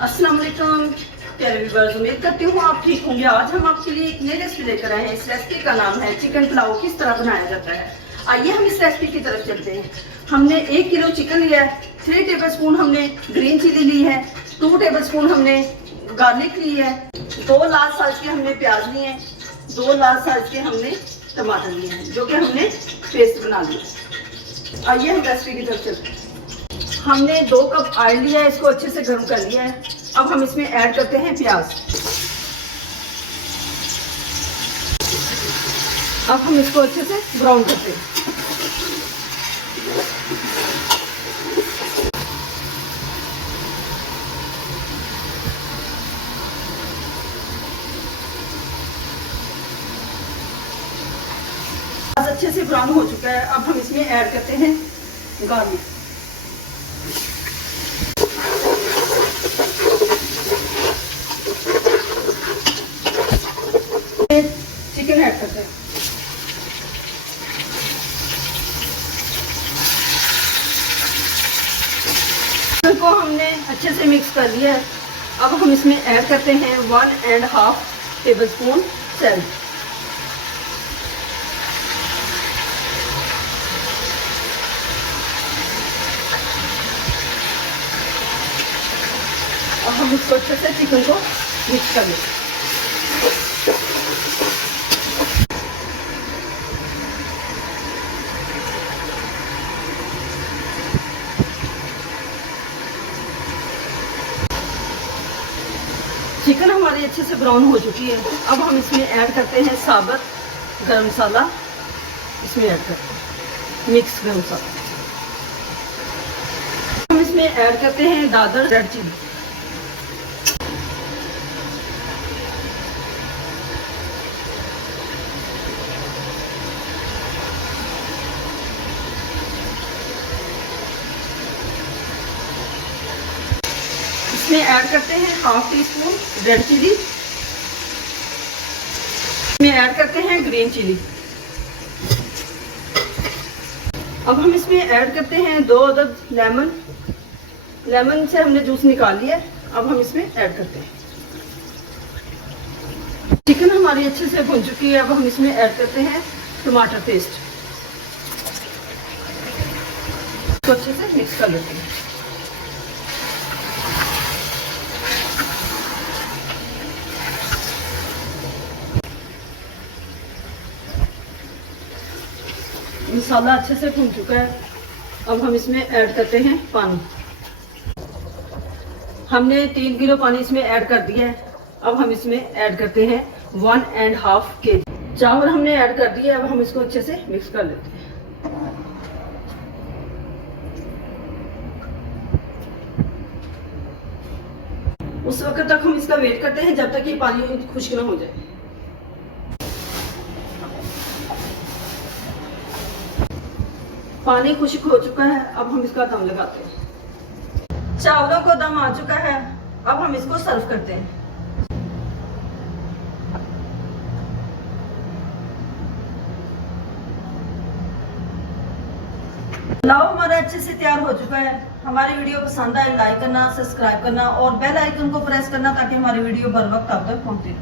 अस्सलाम वालेकुम प्यारे व्यूअर्स, उम्मीद करती हूँ आप ठीक होंगे। आज हम आपके लिए एक नई रेसिपी लेकर आए हैं। इस रेसिपी का नाम है चिकन पुलाव। किस तरह बनाया जाता है, आइए हम इस रेसिपी की तरफ चलते हैं। हमने 1 किलो चिकन लिया है। 3 टेबलस्पून हमने ग्रीन चिली ली है। 2 टेबलस्पून हमने गार्लिक ली है। 2 लार्ज साइज के हमने प्याज लिए हैं। 2 लार्ज साइज के हमने टमाटर लिए हैं, जो कि हमने पेस्ट बना लिया। आइए हम रेसिपी की तरफ चलते हैं। हमने 2 कप ऑयल लिया है, इसको अच्छे से गर्म कर लिया है। अब हम इसमें ऐड करते हैं प्याज। अब हम इसको अच्छे से ब्राउन करते हैं। प्याज अच्छे से ब्राउन हो चुका है। अब हम इसमें ऐड करते हैं गार्लिक। चिकन ऐड करते हैं। चिकन को हमने अच्छे से मिक्स कर लिया है। अब हम इसमें ऐड करते हैं 1.5 टेबलस्पून सॉल्ट। अब हम इसको अच्छे से चिकन को मिक्स कर लेते हैं। चिकन हमारी अच्छे से ब्राउन हो चुकी है। अब हम इसमें ऐड करते हैं साबुत गरम मसाला। इसमें ऐड करते हैं मिक्स गरम मसाला। हम इसमें ऐड करते हैं दादर रेड चिली। इसमें ऐड करते हैं 1/2 टीस्पून रेड चिली। इसमें ऐड करते हैं ग्रीन चिली। अब हम इसमें ऐड करते हैं 2 अदद लेमन। लेमन से हमने जूस निकाल लिया। अब हम इसमें ऐड करते हैं। चिकन हमारी अच्छे से भुन चुकी है। अब हम इसमें ऐड करते हैं टमाटर पेस्ट। इसको अच्छे से मिक्स कर लेते हैं। मसाला अच्छे से भुन चुका है। अब हम इसमें ऐड करते हैं पानी। हमने 3 किलो पानी इसमें ऐड कर दिया है। अब हम इसमें ऐड करते हैं 1.5 kg चावल हमने ऐड कर दिया है। अब हम इसको अच्छे से मिक्स कर लेते हैं। उस वक्त तक हम इसका वेट करते हैं जब तक ये पानी खुश्क ना हो जाए। पानी खुश्क हो चुका है। अब हम इसका दम लगाते हैं। चावलों को दम आ चुका है। अब हम इसको सर्व करते हैं। पुलाव हमारा अच्छे से तैयार हो चुका है। हमारी वीडियो पसंद आए लाइक करना, सब्सक्राइब करना और बेल आइकन को प्रेस करना ताकि हमारी वीडियो बर वक्त आप तक पहुंचे।